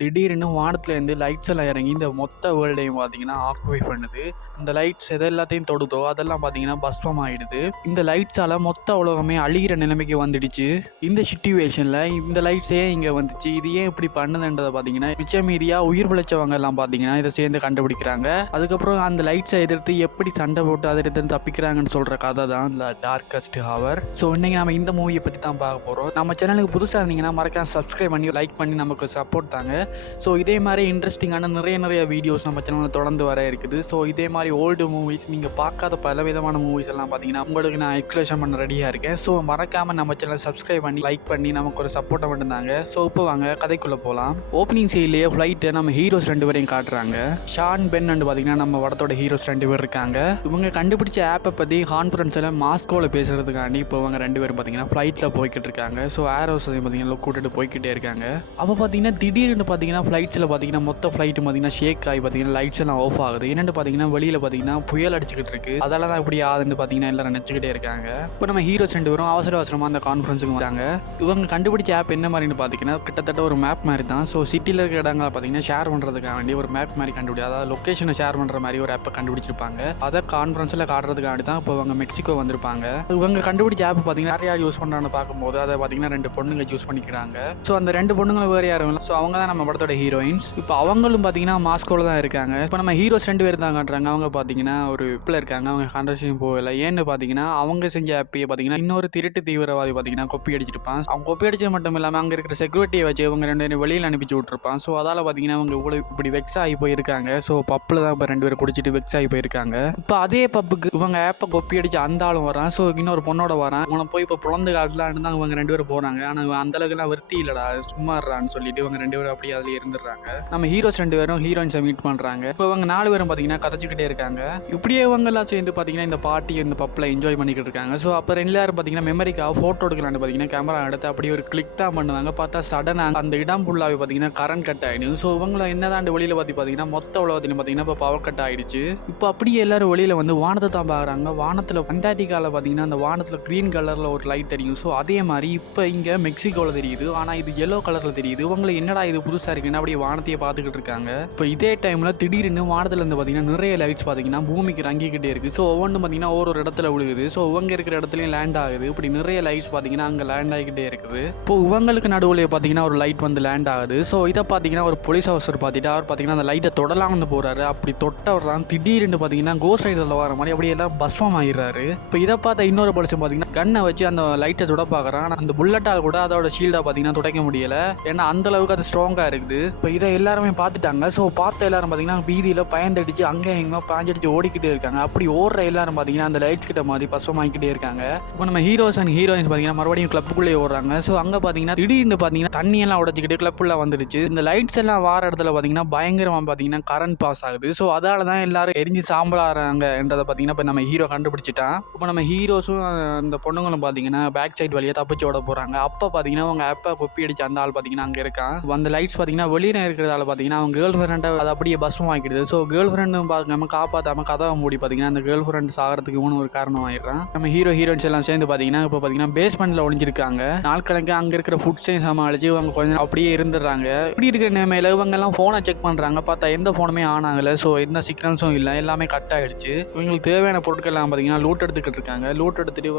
திடீர்னு வானத்துலேருந்து லைட்ஸ் எல்லாம் இறங்கி இந்த மொத்த வேர்ல்டையும் பார்த்தீங்கன்னா ஆக்குபை பண்ணுது. இந்த லைட்ஸ் எது எல்லாத்தையும் தொடுதோ அதெல்லாம் பார்த்தீங்கன்னா பஸ்பம் ஆகிடுது. இந்த லைட்ஸால் மொத்த உலகமே அழிகிற நிலைமைக்கு வந்துடுச்சு. இந்த சிச்சுவேஷனில் இந்த லைட்ஸே இங்கே வந்துச்சு. இது ஏன் இப்படி பண்ணுதுன்றதை பார்த்தீங்கன்னா மிச்ச மீறியா உயிர் பிழைச்சவங்க எல்லாம் பார்த்தீங்கன்னா இதை சேர்ந்து கண்டுபிடிக்கிறாங்க. அதுக்கப்புறம் அந்த லைட்ஸை எதிர்த்து எப்படி சண்டை போட்டு அதை எடுத்து தப்பிக்கிறாங்கன்னு சொல்கிற கதை தான் இந்த டார்க்கஸ்ட் ஹவர். ஸோ இன்னைக்கு நம்ம இந்த மூவியை பற்றி தான் பார்க்க போகிறோம். நம்ம சேனலுக்கு புதுசாக இருந்தீங்கன்னா மறக்காம சப்ஸ்கிரைப் பண்ணி லைக் பண்ணி நமக்கு சப்போர்ட் தாங்க. ஸோ இதே மாதிரி இன்ட்ரெஸ்டிங்கான நிறைய வீடியோஸ் நம்ம சேனலில் தொடர்ந்து வர இருக்குது. ஸோ இதே மாதிரி ஓல்டு மூவிஸ் நீங்கள் பார்க்காத பல விதமான மூவிஸ் எல்லாம் பார்த்தீங்கன்னா உங்களுக்கு நான் எக்ஸ்பிளேஷன் பண்ண ரெடியாக இருக்கேன். ஸோ மறக்காமல் நம்ம சேனலை சப்ஸ்கிரைப் பண்ணி லைக் பண்ணி நமக்கு ஒரு சப்போர்ட்டை மட்டும்தாங்க. ஸோ இப்போ வாங்க கதைக்குள்ளே போகலாம். ஓப்பனிங் சீன்லேயே ஃப்ளைட்டை நம்ம ஹீரோஸ் 2 பேரையும் காட்டுறாங்க. ஷான் பென் பார்த்தீங்கன்னா நம்ம படத்தோட ஹீரோஸ் 2 பேர் இருக்காங்க. இவங்க கண்டுபிடிச்ச ஆப்பை பற்றி கான்ஃபரன்ஸில் மாஸ்கோவில் பேசுறதுக்காண்டி இப்போ இவங்க 2 பேரும் பார்த்தீங்கன்னா ஃப்ளைட்டில் போய்கிட்டு இருக்காங்க. ஸோ ஏரோஸ் பார்த்தீங்கன்னா கூட்டிட்டு போய்கிட்டே இருக்காங்க. அப்போ பார்த்தீங்கன்னா திடீர்னு பார்த்தீங்கன்னா ஃப்ளைட்ஸில் பார்த்தீங்கன்னா மொத்த ஃப்ளைட்டு பார்த்தீங்கன்னா ஷேக் ஆகி பார்த்தீங்கன்னா லைட்ஸ் எல்லாம் ஆஃப் ஆகுது. என்னென்னு பார்த்தீங்கன்னா வெளியில் பார்த்தீங்கன்னா புயல் அடிச்சுக்கிட்டு இருக்கு. அதெல்லாம் தான் இப்படி ஆகுதுன்னு பார்த்தீங்கன்னா எல்லாரும் நினச்சிக்கிட்டே இருக்காங்க. இப்போ நம்ம ஹீரோஸ் 2 பேரும் அவசரமாக அந்த கான்ஃபரன்ஸுக்கு வராங்க. இவங்க கண்டுபிடிச்ச ஆப் என்ன மாதிரின்னு பார்த்தீங்கன்னா கிட்டத்தட்ட ஒரு மேப் மாதிரி தான். ஸோ சிட்டியில் இருக்கிற இடங்களை பார்த்தீங்கன்னா ஷேர் பண்ணுறதுக்காக வேண்டி ஒரு மேப் மாதிரி கண்டுபிடி, அதாவது லொக்கேஷனை ஷேர் பண்ணுற மாதிரி ஒரு ஆப்பை கண்டுபிடிச்சிருப்பாங்க. அதை கான்ஃபரன்ஸில் காட்டுறதுக்காண்டி தான் இப்போ அவங்க மெக்சிகோ வந்திருப்பாங்க. இவங்க கண்டுபிடிச்ச ஆப் பார்த்தீங்கன்னா யார் யூஸ் பண்ணுறான்னு பார்க்கும்போது அதை பார்த்தீங்கன்னா 2 பொண்ணுங்க யூஸ் பண்ணிக்கிறாங்க. ஸோ அந்த 2 பொண்ணுங்களை வேறு யாரும் இல்லை. ஸோ அவங்க தான் நம்ம படத்தோட ஹீரோயின்ஸ். இப்போ அவங்களும் பார்த்தீங்கன்னா மாஸ்கோவில் தான் இருக்காங்க. இப்போ நம்ம ஹீரோஸ் 2 பேர் தான் காட்டுறாங்க. அவங்க பார்த்தீங்கன்னா ஒரு இப்பில் இருக்காங்க. அவங்க கண்டர்ஷன் போகலை. ஏன்னு பார்த்தீங்கன்னா அவங்க செஞ்ச ஆப்பையை பார்த்தீங்கன்னா இன்னொரு திருட்டு தீவிரவாதி பார்த்தீங்கன்னா கொப்பி அடிச்சிருப்பான். அவங்க கொப்பி அடிச்சது மட்டும் இல்லாமல் அங்கே இருக்கிற செக்யூரிட்டியை வச்சு அவங்க 2 பேரும் வெளியில் அனுப்பிச்சு விட்டுருப்பான். ஸோ அதால் பார்த்தீங்கன்னா அவங்க இப்படி வெக்ஸ் ஆகி போயிருக்காங்க. ஸோ பப்பில் தான் இப்போ 2 பேரும் குடிச்சிட்டு வெக்ஸ் ஆகி போயிருக்காங்க. இப்போ அதே பப்புக்கு இவங்க ஆப்பை கொப்பி அடிச்சு அந்த ஆளும் வரான். ஸோ இன்னொரு பொண்ணோட வரான். இவனை போய் இப்போ பிறந்து காட்டலான்னு தான் இவங்க 2 பேரும் போகிறாங்க. ஆனால் அந்த அளவுக்குலாம் வர்த்தி இல்லடா சும்மாறான்னு சொல்லிட்டு இவங்க 2 பேரும் அப்படியே அதில் இருந்துடுறாங்க. நம்ம ஹீரோஸ் 2 பேரும் ஹீரோயின்ஸை மீட் பண்ணுறாங்க. இப்போ இவங்க 4 பேரும் பார்த்தீங்கன்னா கதைச்சிக்கிட்டே இருக்காங்க. இப்படியே இவங்கெல்லாம் சேர்ந்து பார்த்தீங்கன்னா இந்த பார்ட்டி இந்த பப்பில் என்ஜாய் பண்ணிக்கிட்டு இருக்காங்க. ஸோ அப்புறம் எல்லாரும் பார்த்தீங்கன்னா மெமரிக்காக ஃபோட்டோ எடுக்கலான்னு பார்த்தீங்கன்னா கேமரா எடுத்து அப்படியே ஒரு கிளிக் தான் பண்ணுவாங்க. பார்த்தா சடனாக அந்த இடம் ஃபுல்லாகவே பார்த்தீங்கன்னா கரண்ட் கட் ஆகிடும். ஸோ இவங்கள என்னதான் வெளியில் பார்த்தீங்கன்னா மொத்த உலகத்தையும் பார்த்தீங்கன்னா இப்போ பவர் கட் ஆகிடுச்சு. இப்போ அப்படியே எல்லாரும் வெளியில் வந்து வானத்தை தான் பார்க்குறாங்க. வானத்தில் அண்டார்டிகாவில் பார்த்தீங்கன்னா அந்த வானத்தில் க்ரீன் கலரில் ஒரு லைட் தெரியும். ஸோ அதே மாதிரி இப்போ இங்கே மெக்சிகோவில் தெரியுது. ஆனால் இது எல்லோ கலரில் தெரியுது. உங்களுக்கு என்னடா இது புதுசாக இருக்குன்னு அப்படியே வானத்தையே பார்த்துக்கிட்டு இருக்காங்க. இப்போ இதே டைமில் திடீர்னு வானத்தில் இருந்து பார்த்தீங்கன்னா நிறைய லைட்ஸ் பார்த்தீங்கன்னா பூமிக்கு ரங்கிக்கிட்டே இருக்குது. ஸோ ஒவ்வொன்றும் பார்த்தீங்கன்னா ஒரு இடத்துல விழுகுது. ஸோ இவங்க இருக்கிற இடத்துலையும் லேண்ட் ஆகுது. இப்படி நிறைய லைட்ஸ் பார்த்தீங்கன்னா அங்கே லேண்ட் ஆகிக்கிட்டே இருக்குது. இப்போ இவங்களுக்கு நடுவில் பார்த்தீங்கன்னா ஒரு லைட் வந்து லேண்ட் ஆகுது. ஸோ இதை பார்த்தீங்கன்னா ஒரு போலீஸ் ஆஃபீஸர் பார்த்துட்டு அவர் பார்த்தீங்கன்னா அந்த லைட்டை தொடலாம்னு போகிறாரு. அப்படி தொட்டவர் தான் திடீர்னு பார்த்தீங்கன்னா கோஸ்ட் ரைடரில் வர மாதிரி அப்படியே எல்லாம் பஸ்மம் ஆகிடுறாரு. இப்போ இதை பார்த்தா இன்னொரு போலீஸ் பார்த்தீங்கன்னா கண்ணை வச்சு அந்த லைட்டை தொட பார்க்குறான். அந்த புல்லட்டால் கூட அதோட ஷீல்டை பார்த்தீங்கன்னா துடைக்க முடியல. ஏன்னா அந்த அளவுக்கு அது ஸ்ட்ராங்காக இருக்குது. இப்போ இதை எல்லாருமே பார்த்துட்டாங்க. ஸோ பார்த்த எல்லாரும் பார்த்தீங்கன்னா வீதியில் பயந்தடிச்சு அங்கே எங்கேயுமே பாஞ்சடிச்சு ஓடிக்கிட்டே இருக்காங்க. அப்படி ஓடுற எல்லாரும் பார்த்தீங்கன்னா அந்த லைட்ஸ் கிட்ட மாதிரி பசுமாக்கிட்டே இருக்காங்க. இப்போ நம்ம ஹீரோஸ் அண்ட் ஹீரோயின்ஸ் பார்த்தீங்கன்னா மறுபடியும் கிளப்புக்குள்ளே ஓடுறாங்க. ஸோ அங்கே பார்த்தீங்கன்னா திடீர்னு பார்த்தீங்கன்னா தண்ணியெல்லாம் உடச்சிக்கிட்டு கிளப்புள்ள வந்துடுச்சு. இந்த லைட்ஸ் எல்லாம் வார இடத்துல பார்த்தீங்கன்னா பயங்கரமாக பார்த்தீங்கன்னா கரண்ட் பாஸ் ஆகுது. ஸோ அதால தான் எல்லாரும் எரிஞ்சு சாம்பலாகிறாங்க என்றதை பார்த்தீங்கன்னா இப்போ நம்ம ஹீரோ கண்டுபிடிச்சிட்டான். இப்போ நம்ம ஹீரோஸும் அந்த பொண்ணுங்களும் பார்த்தீங்கன்னா பேக் சைட் வழியாக தப்பிச்சு ஓட போகிறாங்க. அப்போ பார்த்தீங்கன்னா அவங்க அப்பா கொப்பி அடிச்சு அந்த ஆள் பார்த்தீங்கன்னா அங்கே இருக்கான். அந்த லைட்ஸ் பார்த்தீங்கன்னா வெளியில் இருக்கிறதால பார்த்தீங்கன்னா அவங்க கேர்ள் ஃப்ரெண்டை அதை அப்படியே பஸ்ஸும் ஆக்கிடுது. ஸோ கேர்ள் ஃப்ரெண்டும் நம்ம காப்பாற்றாம கதவை மூடி பார்த்தீங்கன்னா அந்த கேர்ள் ஃப்ரெண்ட் சாகிறதுக்கு இவனு ஒரு காரணம் ஆயிடுறான். நம்ம ஹீரோயின்ஸ் எல்லாம் சேர்ந்து பார்த்தீங்கன்னா இப்போ பார்த்தீங்கன்னா பேஸ்மெண்ட்டில் ஒழிஞ்சிருக்காங்க. நாள் கணக்கு அங்கே இருக்கிற ஃபுட்ஸையும் சமாளிச்சு இவங்க கொஞ்சம் அப்படியே இருந்துடுறாங்க. இப்படி இருக்கிற நிலைமையில இவங்க எல்லாம் ஃபோனை செக் பண்ணுறாங்க. பார்த்தா எந்த ஃபோனுமே ஆன் ஆகலை. ஸோ எந்த சிக்னல்ஸும் இல்லை. எல்லாமே கட் ஆகிடுச்சு. இவங்களுக்கு தேவையான பொருட்கள் எல்லாம் பார்த்தீங்கன்னா லூட் எடுத்துக்கிட்டு இருக்காங்க. லூட் எடுத்துட்டு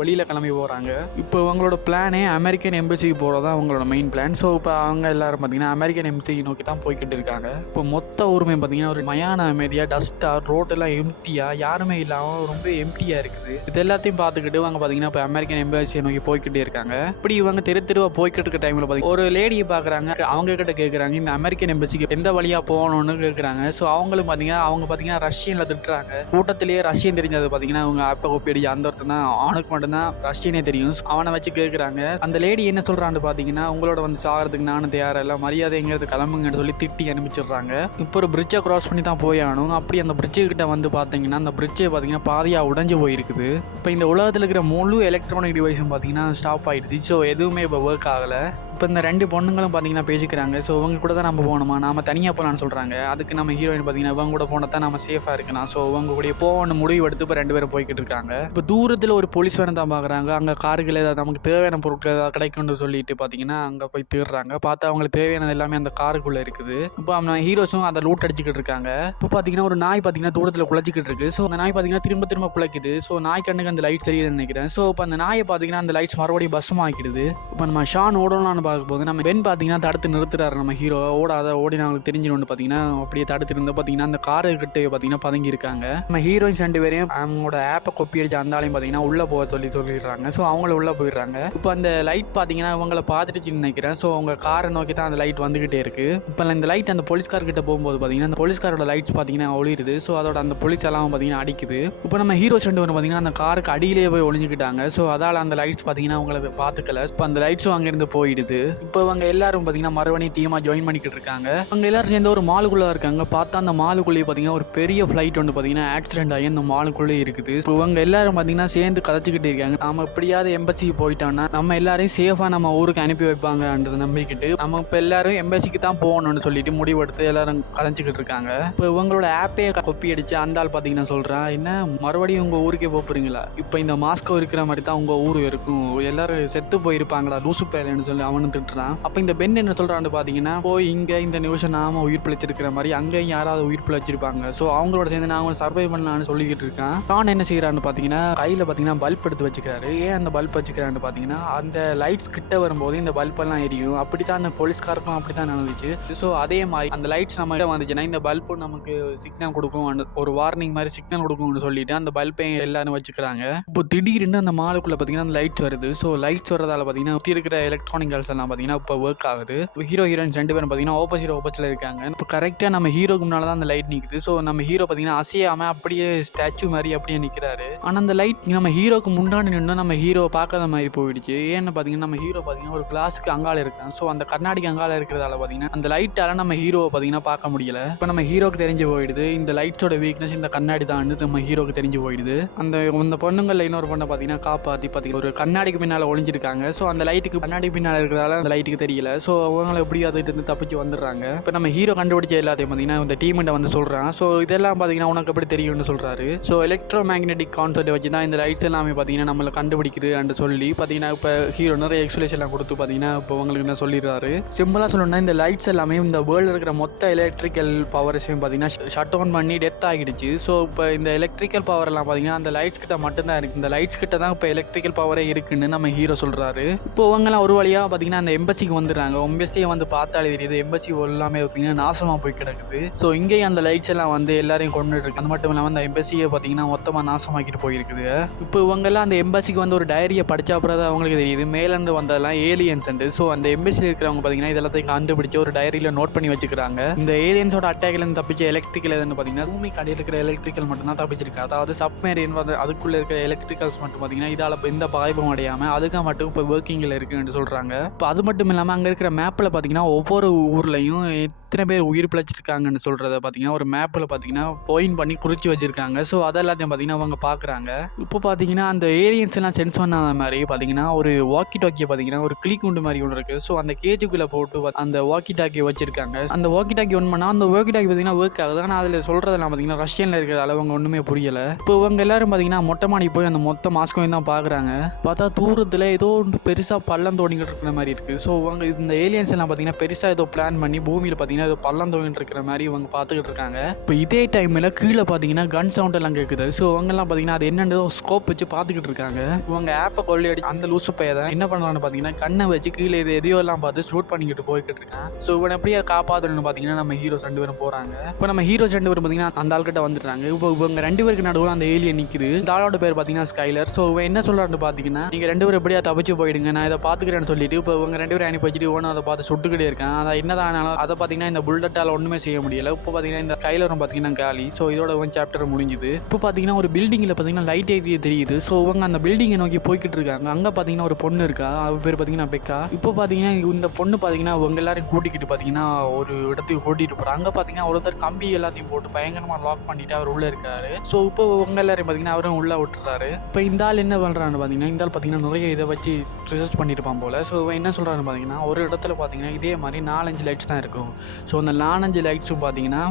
வெளியில் கிளம்பி போகிறாங்க. இப்போ இவங்களோட பிளானே அமெரிக்கன் எம்பசிக்கு போகிறதா அவங்களோட மெயின் பிளான். ஸோ இப்போ அவங்க எல்லாரும் பார்த்தீங்கன்னா அமெரிக்கன் எம்பசிக்கு நோக்கி தான் போய்கிட்டு இருக்காங்க. இப்போ மொத்த ஊருமே பார்த்தீங்கன்னா ஒரு மயான அமைதியாக டஸ்ட்டாக ரோட்டெல்லாம் எம்டியாக யாருமே இல்லாமல் ரொம்ப எம்டியாக இருக்குது. இது எல்லாத்தையும் பார்த்துக்கிட்டு அவங்க பார்த்தீங்கன்னா இப்போ அமெரிக்கன் எம்பசியை நோக்கி போய்கிட்டே இருக்காங்க. இப்படி இவங்க தெருவா போய்கிட்டு இருக்க டைமில் பார்த்தீங்கன்னா ஒரு லேடியை பார்க்குறாங்க. அவங்க கிட்ட கேட்குறாங்க இந்த அமெரிக்கன் எம்பசிக்கு எந்த வழியாக போகணும்னு கேட்குறாங்க. ஸோ அவங்களும் பார்த்தீங்கன்னா ரஷ்யனில் திட்டுறாங்க. கூட்டத்திலேயே ரஷ்யன் தெரிஞ்சது பார்த்தீங்கன்னா அவங்க அப்போ கொப்பி அடிச்சு அந்த ஒருத்தர் தான் அவனுக்கு மட்டும்தான் ரஷ்யனே தெரியும். அவனை வச்சு கேட்குறாங்க. அந்த லேடி என்ன சொல்கிறான்னு பார்த்தீங்கன்னா உங்களோட வந்து சாகிறதுக்கு நானும் தயாரில்லை, மரியாதை எங்கேயாவது கிளம்புங்கன்னு சொல்லி திட்டி அனுப்பிச்சிடுறாங்க. இப்போ ஒரு பிரிட்ஜை கிராஸ் பண்ணி தான் போய் ஆகணும். அப்படி அந்த பிரிட்ஜு கிட்ட வந்து பார்த்தீங்கன்னா அந்த பிரிட்ஜை பார்த்தீங்கன்னா பாதியாக உடைஞ்சு போயிருக்குது. இப்போ இந்த உலகத்தில் இருக்கிற முழு எலக்ட்ரானிக் டிவைஸும் பார்த்தீங்கன்னா ஸ்டாப் ஆகிடுது. ஸோ எதுவுமே இப்போ ஒர்க் ஆகலை. இப்போ இந்த 2 பொண்ணுங்களும் பார்த்தீங்கன்னா பேசிக்கிறாங்க. ஸோ இவங்க கூட தான் நம்ம போகணுமா, நாம தனியாக போகலான்னு சொல்கிறாங்க. அதுக்கு நம்ம ஹீரோயின் பார்த்தீங்கன்னா இவங்க கூட போனால் தான் நம்ம சேஃபாக இருக்கலாம். ஸோ இவங்க கூட போகணும் முடிவு எடுத்து இப்போ 2 பேரும் போய்கிட்டு இருக்காங்க. இப்போ தூரத்தில் ஒரு போலீஸ் வேணும் தான் பார்க்குறாங்க. அங்கே கார்கள் ஏதாவது நமக்கு தேவையான பொருட்கள் ஏதாவது கிடைக்கும்னு சொல்லிட்டு பார்த்தீங்கன்னா அங்கே போய் தேடுறாங்க. பார்த்தா அவங்களுக்கு தேவையான தேவையானது எல்லாமே அந்த காருக்குள்ளே இருக்குது. இப்போ நம்ம ஹீரோஸும் அதை லூட் அடிச்சுக்கிட்டு இருக்காங்க. இப்போ பார்த்தீங்கன்னா ஒரு நாய் பார்த்தீங்கன்னா தூரத்தில் குலைச்சிக்கிட்டு இருக்கு. ஸோ அந்த நாய் பார்த்தீங்கன்னா திரும்ப குலைக்குது. ஸோ நாய் கண்ணுக்கு அந்த லைட் தெரியுதுன்னு நினைக்கிறேன். ஸோ இப்போ அந்த நாயை பார்த்தீங்கன்னா அந்த லைட்ஸ் மறுபடியும் பஸ்மாக்கிடுது. இப்போ நம்ம ஷான் ஓடலாம்னு பார்க்கும்போது நம்ம பென் பார்த்தீங்கன்னா தடுத்து நிறுத்துறாரு. நம்ம ஹீரோ ஓடி அவங்களுக்கு தெரிஞ்சிடும் பார்த்தீங்கன்னா அப்படியே தடுத்து இருந்தால் பார்த்தீங்கன்னா அந்த காரு கிட்ட பார்த்தீங்கன்னா பதுங்கி இருக்காங்க. நம்ம ஹீரோயின்ஸ் 2 பேரையும் அவங்களோட ஆப்பை கொப்பி அடிச்சு அந்த ஆளையும் பார்த்தீங்கன்னா உள்ள போக சொல்லிடுறாங்க. ஸோ அவங்கள உள்ள போயிடுறாங்க. இப்போ அந்த லைட் பார்த்தீங்கன்னா அவங்கள பார்த்துட்டுச்சுன்னு நினைக்கிறேன். ஸோ அவங்க காரை நோக்கி தான் அந்த லைட் வந்துகிட்டே இருக்கு. இப்போ இந்த லைட் அந்த போலீஸ்கார் கிட்ட போகும்போது பார்த்தீங்கன்னா அந்த போலீஸ்காரோட லைட்ஸ் பார்த்தீங்கன்னா ஒளிருது. ஸோ அதோட அந்த போலீஸ் எல்லாம் பார்த்தீங்கன்னா அடிக்குது. இப்போ நம்ம ஹீரோஸ் 2 பேரும் பார்த்தீங்கன்னா அந்த காருக்கு அடியிலேயே போய் ஒளிஞ்சுக்கிட்டாங்க. ஸோ அதால் அந்த லைட்ஸ் பார்த்தீங்கன்னா அவங்களை பார்த்துக்கல. இப்போ அந்த லைட்ஸும் அங்கேருந்து போயிடுது. இப்போ அவங்க எல்லாரும் பார்த்தீங்கன்னா மறுபடியும் டீமாக ஜாயின் பண்ணிக்கிட்டு இருக்காங்க. அவங்க எல்லாரும் சேர்ந்து ஒரு மாலுக்குள்ளே இருக்காங்க. பார்த்தா அந்த மாலுக்குள்ளேயே பார்த்தீங்கன்னா ஒரு பெரிய ஃப்ளைட் ஒன்று பார்த்தீங்கன்னா ஆக்சிடென்ட் ஆகி அந்த மாலுக்குள்ளே இருக்குது. இப்போ இவங்க எல்லாரும் பார்த்தீங்கன்னா சேர்ந்து கதைச்சிக்கிட்டு இருக்காங்க. நம்ம எப்படியாவது எம்பசிக்கு போயிட்டோம்னா நம்ம எல்லாரையும் சேஃபாக நம்ம ஊருக்கு அனுப்பி வைப்பாங்கன்றதை நம்பிக்கிட்டு நம்ம இப்போ எல்லாரும் எம்பசிக்கு தான் போகணும்னு சொல்லிட்டு முடிவெடுத்து எல்லாரும் கதைச்சிக்கிட்டு இருக்காங்க. இப்போ இவங்களோட ஆப்பையை கொப்பி அடிச்சு அந்த ஆள் பார்த்தீங்கன்னா சொல்கிறான், என்ன மறுபடியும் உங்கள் ஊருக்கே போகிறீங்களா? இப்போ இந்த மாஸ்கோ இருக்கிற மாதிரி தான் உங்கள் ஊர் இருக்கும், எல்லாரும் செத்து போயிருப்பாங்களா லூசு பேரன்னு சொல்லி அவனு திட்டுறான். அப்போ இந்த பெண் என்ன சொல்கிறான்னு பார்த்தீங்கன்னா, போய் இங்கே இந்த நிமிஷம் நாம உயிர் பிழைச்சிருக்கிற மாதிரி அங்கேயும் யாராவது உயிர் பிழைச்சிருப்பாங்க, ஸோ அவங்களோட சேர்ந்து நாங்கள் சர்வை பண்ணலான்னு சொல்லிக்கிட்டு இருக்கான். ஷான் என்ன செய்யறான்னு பார்த்தீங்கன்னா கையில் பார்த்தீங்கன்னா பல்ப் எடுத்து வச்சுக்கிறாரு. ஏன் அந்த பல்ப் வச்சுக்கிறான்னு பார்த்தீங்கன்னா அந்த லைட்ஸ் கிட்ட வரும்போது இந்த பல்பெல்லாம் எரியும். அப்படி தான் அந்த போலீஸ்காருக்கும் அப்படி தான் நடந்துச்சு. ஸோ அதே மாதிரி அந்த லைட்ஸ் நம்ம வந்துச்சுன்னா இந்த பல்பு நமக்கு சிக்னல் கொடுக்கும், ஒரு வார்னிங் மாதிரி சிக்னல் கொடுக்கும்னு சொல்லிட்டு அந்த பல்பை எல்லாரும் வச்சுக்கிறாங்க. இப்போ திடீர்னு அந்த மாலுக்குள்ள பார்த்தீங்கன்னா அந்த லைட்ஸ் வருது. ஸோ லைட்ஸ் வரதால பார்த்தீங்கன்னா சுற்றி இருக்கிற எலக்ட்ரானிக்கல்ஸ் எல்லாம் பார்த்தீங்கன்னா இப்போ ஒர்க் ஆகுது. ஹீரோ ஹீரோயின்ஸ் 2 பேரும் பார்த்தீங்கன்னா ஆப்போசிட்டில் இருக்காங்க. இப்போ கரெக்டாக நம்ம ஹீரோக்கு முன்னால் தான் அந்த லைட் நிற்குது. ஸோ நம்ம ஹீரோ பார்த்தீங்கன்னா அசையாமல் அப்படியே ஸ்டாச்சு மாதிரி அப்படியே நிற்கிறாரு. ஆனால் அந்த லைட் நம்ம ஹீரோக்கு முன்னாடி நின்று நம்ம ஹீரோவை பார்க்காத மாதிரி போயிடுச்சு. ஏன்னு பார்த்தீங்கன்னா நம்ம ஹீரோ பார்த்தீங்கன்னா ஒரு கிளாஸுக்கு அங்கால இருக்கான். ஸோ அந்த கண்ணாடிக்கு அங்கால இருக்கிறதால பார்த்தீங்கன்னா அந்த லைட்டால நம்ம ஹீரோவை பார்த்தீங்கன்னா பார்க்க முடியல. இப்போ நம்ம ஹீரோக்கு தெரிஞ்சு போயிடுது இந்த லைட்ஸோட வீக்னஸ் இந்த கண்ணாடி தான் நம்ம ஹீரோக்கு தெரிஞ்சு போயிடுது. அந்த பொண்ணுங்களில் இன்னொரு பொண்ணை பார்த்தீங்கன்னா காப்பாற்றி பார்த்தீங்கன்னா ஒரு கண்ணாடிக்கு பின்னால் ஒளிஞ்சிருக்காங்க. ஸோ அந்த லைட்டுக்கு கண்ணாடி பின்னால் இருக்கிறதால அந்த லைட்டுக்கு தெரியல. ஸோ அவங்களை எப்படி அதுட்டு இருந்து தப்பிச்சு வந்துடுறாங்க. இப்போ நம்ம ஹீரோ கண்டுபிடிச்ச எல்லாத்தையும் பார்த்தீங்கன்னா இந்த டீம்கிட்ட வந்து சொல்கிறான். ஸோ இதெல்லாம் பார்த்தீங்கன்னா உனக்கு எப்படி தெரியும்னு சொல்கிறாரு. ஸோ எலக்ட்ரோ மேக்னெட்டிக் கான்செப்ட் வச்சு தான் இந்த லைட்ஸ் எல்லாமே பார்த்தீங்கன்னா நம்மளை கண்டுபிடிக்குது என்று சொல்லி பார்த்தீங்கன்னா இப்போ ஹீரோ நிறைய எக்ஸ்பிளேஷன்லாம் கொடுத்து பார்த்தீங்கன்னா இப்போ உங்களுக்கு என்ன சொல்லிடுறாரு. சிம்பிளாக சொல்லணும்னா இந்த லைட்ஸ் எல்லாமே இந்த வேர்ல்டு இருக்கிற மொத்த எலக்ட்ரிக்கல் பவர்ஸையும் பார்த்தீங்கன்னா ஷட் டவுன் பண்ணி டெத் ஆகிடுச்சு. ஸோ இப்போ இந்த எலக்ட்ரிக்கல் பவர் எல்லாம் பார்த்தீங்கன்னா அந்த லைட்ஸ் கிட்ட மட்டும்தான் இருக்குது. இந்த லைட்ஸ் கிட்ட தான் இப்போ எலக்ட்ரிக்கல் பவரே இருக்குன்னு நம்ம ஹீரோ சொல்கிறாரு. இப்போ அவங்களாம் ஒரு வழியாக பார்த்தீங்கன்னா அந்த எம்பசிக்கு வந்துடுறாங்க. எம்பசியை வந்து பார்த்தாலே தெரியுது எம்பசி எல்லாமே பார்த்தீங்கன்னா நாசமாக போய் கிடக்குது. ஸோ இங்கேயும் அந்த லைட்ஸ் எல்லாம் வந்து எல்லாரையும் கொண்டு இருக்கு. அது மட்டும் இல்லாமல் அந்த எம்பசியை பார்த்தீங்கன்னா மொத்தமாக நாசமாக்கிட்டு போயிருக்குது. இப்போ இவங்கெல்லாம் அந்த எம்பசிக்கு வந்து ஒரு டைரியை படித்த அப்புறம் தான் அவங்களுக்கு தெரியுது மேலேருந்து வந்ததெல்லாம் ஏலியன்ஸ். ஸோ அந்த எம்பசியில் இருக்கிறவங்க பார்த்தீங்கன்னா இதெல்லாத்தையும் கண்டுபிடிச்சு ஒரு டைரியில் நோட் பண்ணி வச்சுக்கிறாங்க. இந்த ஏலியன்ஸோட அட்டாக்லேருந்து தப்பிச்ச எலக்ட்ரிக்கல் எதுன்னு பார்த்தீங்கன்னா பூமிக்கு அடியில் இருக்கிற எலக்ட்ரிக்கல் மட்டும் தான் தப்பிச்சிருக்கு. அதாவது சப்மேரியன் வந்து அதுக்குள்ளே இருக்கிற எலக்ட்ரிக்கல்ஸ் மட்டும் பார்த்தீங்கன்னா இதால் இப்போ எந்த பாதிப்பும் அடையாமல் அதுக்காக மட்டும் இப்போ ஒர்க்கிங்கில் இருக்குன்னு சொல்கிறாங்க. இப்போ அது மட்டும் இல்லாமல் அங்கே இருக்கிற மேப்பில் பார்த்தீங்கன்னா ஒவ்வொரு ஊர்லேயும் எத்தனை பேர் உயிர் பிழைச்சிருக்காங்கன்னு சொல்கிறத பார்த்தீங்கன்னா ஒரு மேப்பில் பார்த்தீங்கன்னா பாயிண்ட் பண்ணி குறித்து வச்சுருக்காங்க. ஸோ அதெல்லாத்தையும் பார்த்தீங்கன்னா அவங்க பார்க்குறாங்க. இப்போ பார்த்தீங்கன்னா அந்த ஏலியன்ஸ் எல்லாம் சென்ஸ் பண்ணாத மாதிரி பார்த்தீங்கன்னா ஒரு வாக்கி டாக்கியை பார்த்தீங்கன்னா ஒரு கிளி குண்டு மாதிரி ஒன்று இருக்குது. ஸோ அந்த கேஜுக்குள்ளே போட்டு அந்த வாக்கி டாக்கியை வச்சிருக்காங்க. அந்த வாக்கி டாக்கி ஒன் பண்ணால் அந்த வாக்கி டாக்கி பார்த்தீங்கன்னா ஒர்க் ஆகுது. ஆனால் அதில் சொல்கிறதெல்லாம் பார்த்தீங்கன்னா ரஷ்யனில் இருக்கிற அளவுங்க ஒன்றுமே புரியலை. இப்போ இவங்க எல்லாரும் பார்த்தீங்கன்னா மொட்டை மாடி போய் அந்த மொத்த மாஸ்கோயும் தான் பார்க்குறாங்க. பார்த்தா தூரத்தில் ஏதோ ஒன்று பெருசாக பள்ளம் தோண்டிக்கிட்டு இருக்கிற மாதிரி இருக்குது. ஸோ இவங்க இந்த ஏலியன்ஸ் எல்லாம் பார்த்தீங்கன்னா பெருசாக ஏதோ பிளான் பண்ணி பூமியில் பார்த்தீங்கன்னா ஏதோ பள்ளம் தோண்டிட்டு இருக்கிற மாதிரி இவங்க பார்த்துக்கிட்டு இருக்காங்க. இப்போ இதே டைமில் கீழே பார்த்தீங்கன்னா கன் சவுண்ட் எல்லாம் கேட்குது. ஸோ அவங்கெல்லாம் பார்த்தீங்கன்னா அது என்னென்னு ஸ்கோப் வச்சு பார்த்துக்கிட்டு இருக்காங்க. இவங்க ஆப்பை கொள்ளையடி அந்த லூசு பையன் என்ன பண்ணுறான்னு பார்த்தீங்கன்னா கண்ணை வச்சு கீழே எதையோ எல்லாம் பார்த்து ஷூட் பண்ணிக்கிட்டு போய்கிட்டு இருக்கான். ஸோ இவன் எப்படியா காப்பாற்றணும்னு பார்த்தீங்கன்னா நம்ம ஹீரோஸ் 2 பேரும் போகிறாங்க. இப்போ நம்ம ஹீரோஸ் 2 பேரும் பார்த்தீங்கன்னா அந்த ஆள்கிட்ட வந்துடுறாங்க. இப்போ இவங்க 2 பேருக்கு நடுவில் அந்த ஏலியன் நிற்குது. இந்த ஆளோட பேர் பார்த்தீங்கன்னா ஸ்கைலர். ஸோ இவன் என்ன சொல்கிறான்னு பார்த்தீங்கன்னா நீங்கள் 2 பேரும் எப்படியா தப்பிச்சு போயிடுங்க, நான் இதை பார்த்துக்கிறேன்னு சொல்லிட்டு இப்போ இவங்க 2 பேரும் அனுப்பி வச்சுட்டு ஒன்று அதை பார்த்து சுட்டுக்கிட்டே இருக்கான். அதை என்னதான் அதை பார்த்தீங்கன்னா இந்த புல்லட்டால் ஒன்றுமே செய்ய முடியல. இப்போ பார்த்தீங்கன்னா இந்த ஸ்கைலரும் பார்த்தீங்கன்னா காலி. ஸோ இதோட ஒன் சாப்டர் முடிஞ்சுது. இப்போ பார்த்தீங்கன்னா ஒரு பில்டிங்கில் பார்த்தீங்கன்னா லைட் ஏரியா தெரியுது. ஸோ இவங்க அந்த பில்டிங்கை நோக்கி போய்கிட்டு இருக்காங்க. அங்கே பார்த்தீங்கன்னா ஒரு பொண்ணு இருக்கா, அவ பேர் பார்த்தீங்கன்னா பெக்கா. இப்போ பார்த்தீங்கன்னா இந்த பொண்ணு பார்த்தீங்கன்னா அவங்க எல்லாரையும் கூட்டிக்கிட்டு பார்த்தீங்கன்னா ஒரு இடத்துக்கு கூட்டிகிட்டு போகிறாங்க. அங்கே பார்த்தீங்கன்னா ஒருத்தர் கம்பி எல்லாத்தையும் போட்டு பயங்கரமாக லாக் பண்ணிட்டு அவர் உள்ளே இருக்காரு. ஸோ இப்போ உங்க எல்லாரையும் பார்த்தீங்கன்னா அவரும் உள்ளே விட்டுறாரு. இப்போ இந்த ஆள் என்ன பண்ணுறான்னு பார்த்தீங்கன்னா இந்த ஆள் பார்த்தீங்கன்னா நிறைய இதை வச்சு ரிசர்ச் பண்ணியிருப்பான் போல். ஸோ என்ன சொல்கிறான்னு பார்த்தீங்கன்னா ஒரு இடத்துல பார்த்தீங்கன்னா இதே மாதிரி 4-5 லைட்ஸ் தான் இருக்கும். ஸோ அந்த 4-5 லைட்ஸும் பார்த்தீங்கன்னா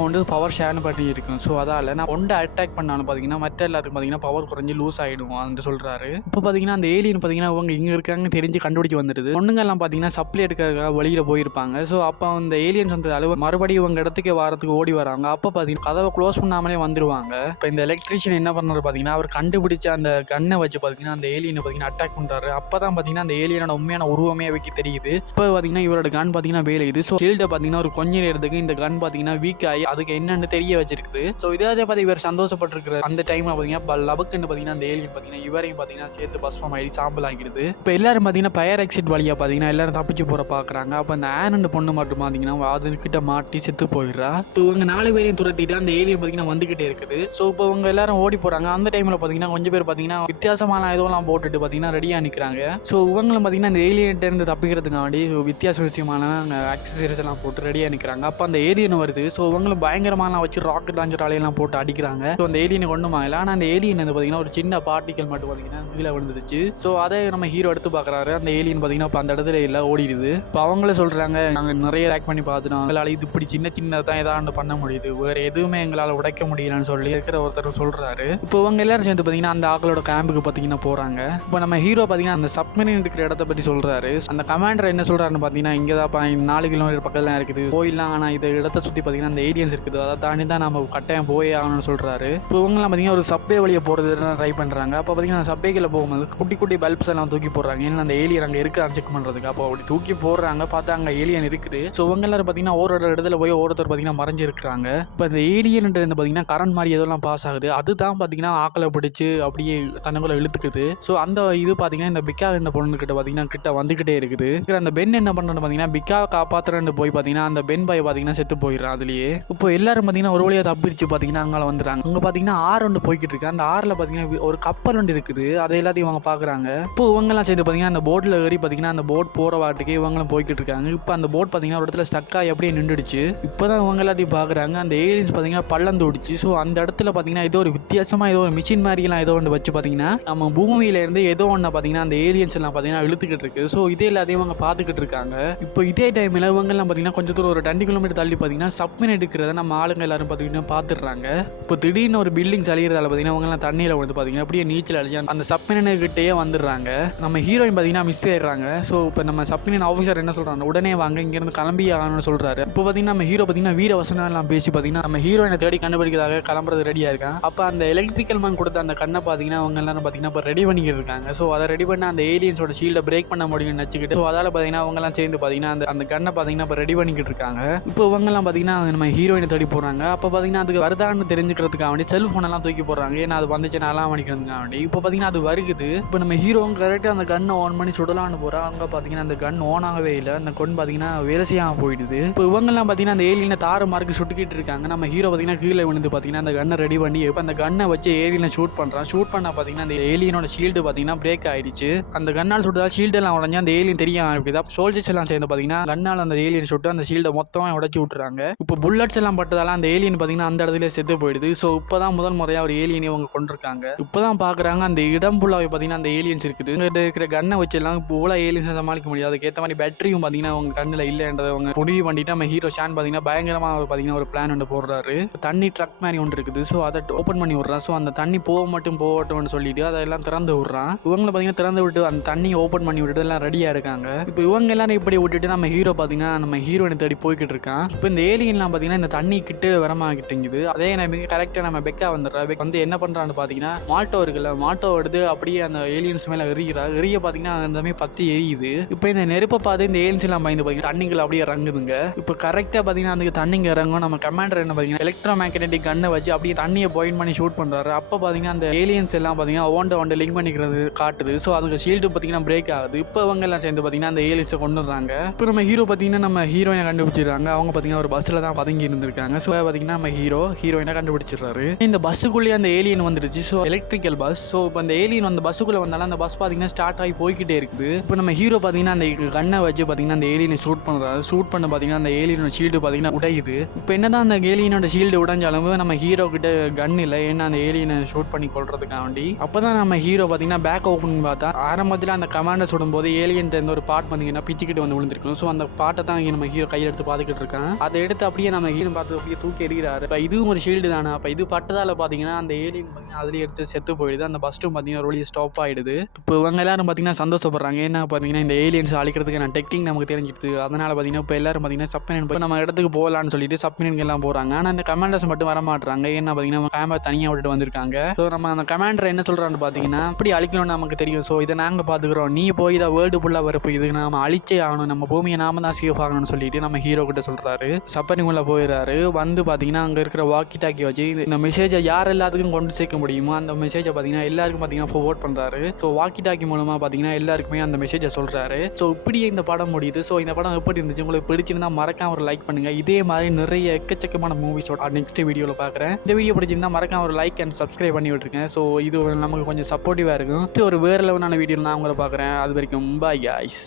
ஒன்று பவர் ஷேர் பண்ணி இருக்கும். ஸோ அதால் நான் ஒன்றை அட்டாக் பண்ணாலும் பார்த்தீங்கன்னா மற்ற எல்லாத்துக்கும் பார்த்தீங்கன்னா பவர் குறைஞ்சி லூஸ் ஆகிடும் அப்படின்னு சொல்கிறாரு. இப்போ பார்த்தீங்கன்னா அந்த ஏலியன் பார்த்தீங்கன்னா அவங்க இங்கே இருக்காங்க தெரிஞ்சு கண்டுபிடிச்சி வந்துடுது. பொண்ணுங்கெல்லாம் பார்த்தீங்கன்னா சப்ளை எடுக்க அழிக்கிறதுக்காக வெளியில் போயிருப்பாங்க. ஸோ அப்போ அந்த ஏலியன்ஸ் வந்து மறுபடியும் இவங்க இடத்துக்கே வாரத்துக்கு ஓடி வராங்க. அப்போ பார்த்தீங்கன்னா கதவை க்ளோஸ் பண்ணாமலே வந்துடுவாங்க. இப்போ இந்த எலக்ட்ரிஷியன் என்ன பண்ணுறாரு பார்த்தீங்கன்னா, அவர் கண்டுபிடிச்ச அந்த கன்னை வச்சு பார்த்தீங்கன்னா அந்த ஏலியனை பார்த்தீங்கன்னா அட்டாக் பண்ணுறாரு. அப்போ தான் பார்த்தீங்கன்னா அந்த ஏலியனோட உண்மையான உருவமே அவருக்கு தெரியுது. இப்போ பார்த்தீங்கன்னா இவரோட கன் பார்த்தீங்கன்னா வேலையுது. ஸோ ஷீல்டை பார்த்தீங்கன்னா ஒரு கொஞ்ச நேரத்துக்கு இந்த கன் பார்த்தீங்கன்னா வீக் ஆகி அதுக்கு என்னன்னு தெரிய வச்சிருக்குது. ஸோ இதே பார்த்து இவர் சந்தோஷப்பட்டிருக்கிற அந்த டைமில் பார்த்தீங்கன்னா லபக்குன்னு பார்த்தீங்கன்னா அந்த ஏலியன் பார்த்தீங்கன்னா இவரையும் பார்த்தீங்கன்னா சேர்த்து பஸ்வம் ஆகி சாம்பல் ஆகிடுது. இப்போ எல்லாரும் பார்த்தீங்கன்னா ஃபயர் எக்ஸிட் வழியாக பார்த்தீங்கன்னா எல்லாரும் தப்பிச்சு போகிற பார்க்குறாங்க. அப்போ அந்த ஆனண்ட் பொண்ணு மட்டும் பார்த்தீங்கன்னா அதுக்கிட்ட மாட்டி செத்து போயிடுறா. இப்போ இவங்க 4 பேரையும் துரத்திட்டு அந்த ஏலியன் பார்த்தீங்கன்னா வந்துகிட்டே இருக்குது. ஸோ இப்போ இவங்க எல்லாரும் ஓடி போகிறாங்க. அந்த டைமில் பார்த்தீங்கன்னா கொஞ்சம் பேர் பார்த்தீங்கன்னா வித்தியாசமான இதெல்லாம் போட்டுட்டு பார்த்தீங்கன்னா ரெடியாக நிற்கிறாங்க. ஸோ இவங்களும் பார்த்தீங்கன்னா அந்த ஏலியன்ட்ட இருந்து தப்பிக்கிறதுக்காண்டி வித்தியாசமான ஆக்சசரிஸ் எல்லாம் போட்டு ரெடியாக நிற்கிறாங்க. அப்போ அந்த ஏலியன் வருது. ஸோ இவங்களும் பயங்கரமான வச்சு ராக்கெட் லான்ச்சர் ஆலையெல்லாம் போட்டு அடிக்கிறாங்க. ஸோ அந்த ஏலியனை கொண்டு வாங்கல. ஆனால் அந்த ஏலியன் வந்து பார்த்தீங்கன்னா ஒரு சின்ன பார்ட்டிக்கல் மட்டும் பார்த்தீங்கன்னா கீழே விழுந்துருச்சு. ஸோ அதை நம்ம ஹீரோ எடுத்து பார்க்குறாரு. அந்த ஏலியன் பார்த்தீங்கன்னா இப்போ அந்த இடத்துல இல்லை ஓடிடுது. இப்போ அவங்களே சொல்கிறாங்க, நாங்கள் நிறைய ட்ராக் பண்ணி பார்த்துட்டோம், எங்களால் இது இப்படி சின்ன தான் ஏதாவது பண்ண முடியுது, வேறு எதுவுமே எங்களால் உடைக்க முடியலன்னு சொல்லி இருக்கிற ஒருத்தர் சொல்கிறாரு. இப்போ இவங்க எல்லாரும் சேர்ந்து பார்த்தீங்கன்னா அந்த ஆக்களோட கேம்புக்கு பார்த்தீங்கன்னா போகிறாங்க. இப்போ நம்ம ஹீரோ பார்த்தீங்கன்னா அந்த சப்மரீன் இருக்கிற இடத்த பற்றி சொல்கிறாரு. அந்த கமாண்டர் என்ன சொல்கிறாருன்னு பார்த்தீங்கன்னா, இங்கே தான் 4 கிலோமீட்டர் பக்கத்தில் இருக்குது போயிடலாம், ஆனால் இந்த இடத்த சுற்றி பார்த்தீங்கன்னா அந்த ஏலியன்ஸ் இருக்குது, அதை தாண்டி தான் நம்ம கட்டாயம் போயே ஆகணும்னு சொல்கிறாரு. இப்போ இவங்கெல்லாம் பார்த்தீங்கன்னா ஒரு சப்வே வழியை போகிறது ட்ரை பண்ணுறாங்க. அப்போ பார்த்தீங்கன்னா சப்வேக்கில் போகும்போது குட்டி குட்டி பல்ப்ஸ் எல்லாம் தூக்கி போடுறாங்க. ஏன்னா அந்த ஏலியன் அங்கே இருக்க செக் பண்ணுறதுக்கு. அப்போ அப்படி தூக்கி போடுறாங்க, பார்த்தா அங்கே ஏலியன் இருக்குது. ஸோ இவங்க எல்லாரும் பார்த்தீங்கன்னா ஒரு இடத்துல போய் ஒருத்தர் பார்த்தீங்கன்னா மறைஞ்சு இருக்கிறாங்க. இப்போ இந்த ஏலியன் பார்த்தீங்கன்னா கரண்ட் மாதிரி எதெல்லாம் பாஸ் ஆகுது, அதுதான் பார்த்தீங்கன்னா ஆக்களை பிடிச்சி அப்படியே தனக்குள்ள இழுத்துக்குது. ஸோ அந்த இது பார்த்தீங்கன்னா இந்த பிக்கா இந்த பொண்ணுக்கிட்ட பார்த்தீங்கன்னா கிட்ட வந்துகிட்டே இருக்குது. அந்த பென் என்ன பண்ணுறது பார்த்தீங்கன்னா பிக்கா காப்பாற்றுறன்னு போய் பார்த்தீங்கன்னா அந்த பென் பாய் பார்த்தீங்கன்னா செத்து போயிடுறான் அதுலேயே. இப்போ எல்லாரும் பார்த்தீங்கன்னா ஒரு வழியாக தப்பிச்சு பார்த்தீங்கன்னா அங்கே வந்துடுறாங்க. அங்கே பார்த்தீங்கன்னா ஆறு ஒன்று போய்கிட்டு இருக்கு. அந்த ஆறில் பார்த்தீங்கன்னா ஒரு கப்பல் ஒன்று இருக்குது. அதை எல்லாத்தையும் இவங்க பார்க்குறாங்க. இப்போ இவங்கெல்லாம் சேர்ந்து பார்த்தீங்கன்னா அந்த போட்டில் ஏறி பார்த்தீங்கன்னா அந்த போட் போகிற வாட்டுக்கு இவங்களும் போய்கிட்டு இருக்காங்க. இப்போ அந்த போட் பார்த்தீங்கன்னா ஒரு இடத்துல ஸ்டக்காக அப்படியே நின்றுடுச்சு. இப்போ தான் இவங்க எல்லாத்தையும் பார்க்குறாங்க. அந்த ஏலியன்ஸ் பார்த்தீங்கன்னா பள்ளம் தோடிச்சு. ஸோ அந்த இடத்துல பார்த்தீங்கன்னா ஏதோ ஒரு வித்தியாசமாக ஏதோ ஒரு மிஷின் மாதிரிலாம் ஏதோ ஒன்று வச்சு பார்த்தீங்கன்னா நம்ம பூமியிலேருந்து ஏதோ ஒன்று பார்த்தீங்கன்னா அந்த ஏலியன்ஸ் எல்லாம் பார்த்தீங்கன்னா இழுத்துக்கிட்டு இருக்கு. ஸோ இதே எல்லாத்தையும் அவங்க பார்த்துக்கிட்டு இருக்காங்க. இப்போ இதே டைமில் இவங்கெல்லாம் பார்த்தீங்கன்னா கொஞ்சம் தூரம் ஒரு 2 கிலோமீட்டர் தள்ளி பார்த்தீங்கன்னா சப்மின் எடுக்கிறத நம்ம ஆளுங்க எல்லாரும் பார்த்தீங்கன்னா பார்த்துடுறாங்க. இப்போ திடீர்னு ஒரு பில்டிங் அழிகிறதால பார்த்தீங்கன்னா அவங்கெல்லாம் தண்ணியில் வந்து பார்த்தீங்கன்னா அப்படியே நீச்சல் அழிச்சு அந்த சப்மினர்கிட்டயே வந்துடுறாங்க. நம்ம ஹீரோயின் பார்த்தீங்கன்னா மிஸ் ஆயிடுறாங்க. ஸோ இப்போ நம்ம சப்மின் ஆஃபீஸர் என்ன சொல்கிறாங்க, உடனே வாங்க இங்கேருந்து கிளம்பி ஆகணும்னு சொல்கிறாரு. இப்போ பார்த்தீங்கன்னா நம்ம ஹீரோ பார்த்தீங்கன்னா வீர வசனம் எல்லாம் பேசி பார்த்தீங்கன்னா நம்ம ஹீரோயினை தேடி கண்டுபிடிக்கிறதாக கிளம்புறது ரெடியாக இருக்காங்க. அப்போ அந்த எலக்ட்ரிக்கல் மேன் கொடுத்த அந்த கண்ணை பார்த்தீங்கன்னா அவங்க எல்லாரும் பார்த்தீங்கன்னா இப்போ ரெடி பண்ணிக்கிட்டு இருக்காங்க. ஸோ அதை ரெடி பண்ண அந்த ஏலியன்ஸோட ஷீல்டை பிரேக் பண்ண முடியும்னு நினச்சிக்கிட்டு ஸோ அதால் பார்த்தீங்கன்னா அவங்கெல்லாம் சேர்ந்து பார்த்தீங்கன்னா அந்த கண்ணை பார்த்தீங்கன்னா இப்போ ரெடி பண்ணிக்கிட்டு இருக்காங்க. இப்போ இவங்கெல்லாம் பார்த்தீங்கன்னா நம்ம ஹீரோயினை தேடி போகிறாங்க. அப்போ பார்த்தீங்கன்னா அதுக்கு வருதான்னு தெரிஞ்சுக்கிறதுக்காக வேண்டி செல்ஃபோன் எல்லாம் தூக்கி போடுறாங்க. ஏன்னா அது வந்துச்சு நல்லா பண்ணிக்கிறதுக்காக வேண்டி. இப்போ பார்த்தீங்கன்னா அது வருகுது. இப்போ நம்ம ஹீரோவும் கரெக்டாக அந்த கண்ணை ஆன் பண்ணி சுடலான்னு போகிறாங்க. அங்கே பார்த்தீங்கன்னா அந்த கன் ஆன் ஆகவே இல்லை. அந்த கொண்டு பார்த்தீங்கன்னா வேலை செய்யாமல் போயிடுது. இப்போ இவங்கெல்லாம் பார்த்தீங்கன்னா அந்த ஏலியனை தாறு மார்க்கு சுட்டுக்கிட்டு இருக்காங்க. நம்ம ஹீரோ பார்த்தீங்கன்னா கீழே விழுந்து பார்த்தீங்கன்னா அந்த கண்ணை ரெடி பண்ணி இப்போ அந்த கண்ணை வச்சு ஏலியனை ஷூட் பண்ணுறான். ஷூட் பண்ண பார்த்தீங்கன்னா அந்த ஏலியனோட ஷீல்டு பார்த்தீங்கன்னா பிரேக் ஆயிடுச்சு. அந்த கண்ணால் சுட்டுதா ஷீல்டெல்லாம் உடஞ்சி அந்த ஏலியன் தெரிய ஆரம்பிக்குது. அப்போ சோல்ஜர்ஸ் எல்லாம் சேர்ந்து பார்த்தீங்கன்னா கண்ணால் அந்த ஏலியன் சுட்டு அந்த ஷீல்டை மொத்தமாக உடச்சி விட்டுறாங்க. இப்போ புல்லட்ஸ் எல்லாம் பட்டதால அந்த ஏலியன் பார்த்தீங்கன்னா அந்த இடத்துல செத்து போயிடுது. ஸோ இப்போ தான் முதல் முறையாக ஒரு ஏலியனை அவங்க கொண்டிருக்காங்க. இப்போ தான் பார்க்குறாங்க அந்த இடம் ஃபுல்லாகவே பார்த்தீங்கன்னா அந்த ஏலியன்ஸ் இருக்குது. இங்கே இருக்கிற கண்ணை வச்செல்லாம் இப்போ இவ்வளோ ஏலியன்ஸை சமாளிக்க முடியாது. அதுக்கேற்ற மாதிரி பேட்டரியும் பார்த்தீங்கன்னா அவங்க கண்ணில் இல்லைன்றதை அவங்க முடிவு பண்ணிட்டு நம்ம ஹீரோ ஷான் பார்த்தீங்கன்னா பயங்கரமாக பார்த்தீங்கன்னா ஒரு பிளான் ஒன்று போடுறாரு. தண்ணி ட்ரக் மாதிரி ஒன்று இருக்குது. ஸோ அதை ஓப்பன் பண்ணி விட்றான். ஸோ அந்த தண்ணி போகட்டும்னு சொல்லிட்டு அதெல்லாம் திறந்து விட்றான். இவங்களை பார்த்தீங்கன்னா திறந்து விட்டு அந்த தண்ணியை ஓப்பன் பண்ணி விட்டு எல்லாம் ரெடியாக இருக்காங்க. இப்போ இவங்க எல்லாரும் இப்படி விட்டுட்டு நம்ம ஹீரோ பார்த்தீங்கன்னா நம்ம ஹீரோயினை தேடி போய்கிட்டு இருக்கான். இப்போ இந்த ஏலியன்லாம் பார்த்தீங்கன்னா இந்த தண்ணி கிட்ட வரமாகிட்டுங்குது. அதே நம்ம கரெக்டாக நம்ம பெக்கா வந்துடுறா. வந்து என்ன பண்ணுறான்னு பார்த்தீங்கன்னா மாட்டோ இருக்குல்ல, மாட்டோ எடுத்து அப்படியே அந்த ஏலியன்ஸ் மேலே எரிய பார்த்தீங்கன்னா அந்த மாதிரி பற்றி எரியுது. இப்போ இந்த நெருப்பை பார்த்து இந்த ஏலியன்ஸ் எல்லாம் பயந்து பார்த்தீங்கன்னா தண்ணிகள் அப்படியே இறங்குதுங்க. இப்போ கரெக்டாக பார்த்தீங்கன்னா அந்த தண்ணிங்க இறங்கும். நம்ம கமாண்டர் என்ன பார்த்தீங்கன்னா எலக்ட்ரோ மேக்னெட்டிக் கண்ணை வச்சு அப்படியே தண்ணியை பாயிண்ட் பண்ணி ஷூட் பண்ணுறாரு. அப்போ பார்த்தீங்கன்னா அந்த ஏலியன்ஸ் எல்லாம் பார்த்தீங்கன்னா ஓண்ட லிங்க் பண்ணிக்கிறது காட்டுது. ஸோ அதுக்கு ஷீல்டு பார்த்தீங்கன்னா பிரேக் ஆகுது. இப்போ அவங்க எல்லாம் சேர்ந்து பார்த்தீங்கன்னா அந்த ஏலியன்ஸை கொண்டு வர்றாங்க. இப்போ நம்ம ஹீரோ பார்த்தீங்கன்னா நம்ம ஹீரோயினை கண்டுபிடிச்சிடுறாங்க. அவங்க பார்த்தீங்கன்னா ஒரு பஸ்ஸில் தான் பதுங்கி இருந்திருக்காங்க. ஸோ பார்த்தீங்கன்னா நம்ம ஹீரோயினை கண்டுபிடிச்சிடுறாரு. இந்த பஸ்ஸுக்குள்ளேயே அந்த ஏலியன் வந்துடுச்சு. So electrical bus. ஸோ இப்போ அந்த ஏலியன் அந்த பஸ்ஸுக்குள்ளே வந்தாலும் அந்த பஸ் பார்த்தீங்கன்னா ஸ்டார்ட் ஆகி போய்கிட்டே இருக்குது. இப்போ நம்ம ஹீரோ பார்த்தீங்கன்னா அந்த கண்ணை வச்சு பார்த்தீங்கன்னா அந்த ஏலியனை ஷூட் பண்ணுறாரு. ஷூட் பண்ண பார்த்தீங்கன்னா அந்த ஏலியனோட ஷீல்டு பார்த்தீங்கன்னா உடையுது. இப்போ என்னதான் அந்த ஏலியனோட ஷீல்டு உடைஞ்சாலும் நம்ம ஹீரோ கிட்ட கன் இல்லை. ஏன்னா அந்த ஏலியனை ஷூட் பண்ணி கொள்றதுக்காக வேண்டி. அப்போ தான் நம்ம ஹீரோ பார்த்தீங்கன்னா பேக் ஓப்பன் பார்த்தா ஆரம்பத்தில் அந்த கமாண்டர் சுடும்போது ஏலியன் எந்த ஒரு பாட் பார்த்தீங்கன்னா பிச்சுக்கிட்டு வந்து விழுந்திருக்கும். ஸோ அந்த பாட்டை தான் நம்ம ஹீரோ கையில் எடுத்து பார்த்துக்கிட்டு இருக்கான். அதை எடுத்து அப்படியே நம்ம ஹீரோ பார்த்து அப்படியே தூக்கி எறிகிறாரு. இப்போ இதுவும் ஒரு ஷீல்டு தானே. அப்போ இது பட்டதால் பார்த்தீங்கன்னா அந்த ஏலியன் பார்த்தீங்கன்னா அதுலேயே எடுத்து செத்து போயிடுது. அந்த பஸ்ட்டும் பார்த்தீங்கன்னா ஒரு ஸ்டாப் ஆகிடுது. இப்போ இவங்க எல்லாரும் பார்த்தீங்கன்னா சந்தோஷப்படுறாங்க. ஏன்னா பார்த்தீங்கன்னா இந்த ஏலியன்ஸ் அழிக்கிறதுக்கு நான் டெக்னிக் நமக்கு தெரிஞ்சிடுது. அதனால் பார்த்தீங்கன்னா இப்போ எல்லாரும் பார்த்தீங்கன்னா சப்மினியன் போய் நம்ம இடத்துக்கு போகலான்னு சொல்லிட்டு சப்மினியன் எல்லாம் போகிறாங்க. ஆனால் அந்த கமாண்டர்ஸ் மட்டும் வர மாட்டாங்க. ஏன்னா பார்த்தீங்கன்னா கேமரா தனியாக விட்டுட்டு வந்திருக்காங்க. ஸோ நம்ம அந்த கமாண்டர் என்ன சொல்கிறான்னு பார்த்தீங்கன்னா இப்படி அழிக்கணும்னு நமக்கு தெரியும். ஸோ இதை நாங்கள் பார்த்துக்குறோம், நீ போய் இதை வேர்ல்டு ஃபுல்லாக வரப்போ இதுக்கு நம்ம அழிச்சே ஆகணும், நம்ம பூமியை நாம தான் சேஃப் ஆகணும்னு சொல்லிட்டு நம்ம ஹீரோ கிட்ட சொல்கிறாரு. சப்மரினுக்குள்ளே போயிடுறாரு. வந்து பார்த்தீங்கன்னா அங்கே இருக்கிற வாக்கி டாக்கி வச்சு இந்த மெசேஜை யார் எல்லாத்துக்கும் கொண்டு சேர்க்க முடியுமோ அந்த மெசேஜை பார்த்தீங்கன்னா எல்லாருக்கும் பார்த்தீங்கன்னா ஃபோர்வர்ட் பண்ணுறாரு. ஸோ வாக்கி டாக்கி மூலமாக பார்த்தீங்கன்னா எல்லாருக்குமே அந்த மெசேஜை சொல்கிறாரு. ஸோ இப்படியே இந்த படம் முடியுது. ஸோ இந்த படம் எப்படி இருந்துச்சு, உங்களுக்கு பிடிச்சிருந்தா மறக்காம ஒரு லைக் பண்ணுங்கள். இதே மாதிரி நிறைய எக்கச்சக்கமான மூவிஸோட நெக்ஸ்ட் வீடியோவில் பார்க்குறேன். இந்த வீடியோ பிடிச்சிருந்தா மறக்காம ஒரு லைக் அண்ட் சப்ஸ்கிரைப் பண்ணி விட்டுருக்கேன். ஸோ இது நமக்கு கொஞ்சம் சப்போர்ட்டிவாக இருக்கும். ஒரு வேறு லெவலான வீடியோ நான் உங்களை பார்க்குறேன். அது வரைக்கும் பாய் காய்ஸ்.